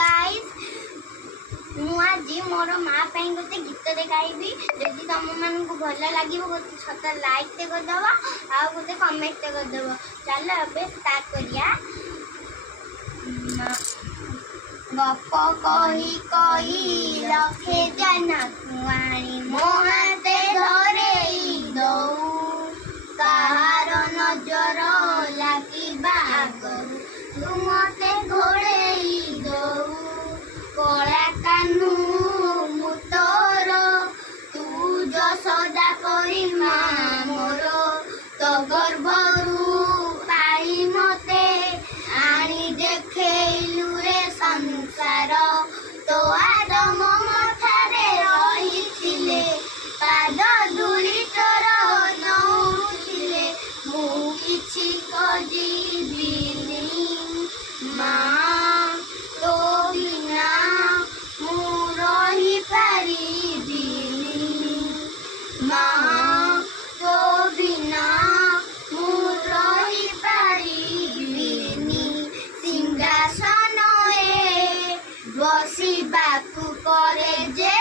Guys मुझे मोर माँ गोटे गीत गाइबी जदि तुम मान भल लगे गोटे छत लाइक ते करदेव आ गोटे कमेंट ते करदेव। चल अब स्टार्ट करिया। गप कही कही लखे जन कुआणी मो हाथे धरे दऊ कहार नजर लागिबा आगरू तू मते घोड़ेई दऊ कला कानू मुतोर तू जसोदा परी माँ मोर तो गर्भरू पाई मते आनी देखेलु रे संसार तो आदम मथारे रहिथिले पाद धूली तोर नौथिले मु किछि कजिबिनी माँ तो बिना मु रही पारिबिनी माँ तो बिना मु रही पारिबिनी सिंहासन बसिबाकू करे जे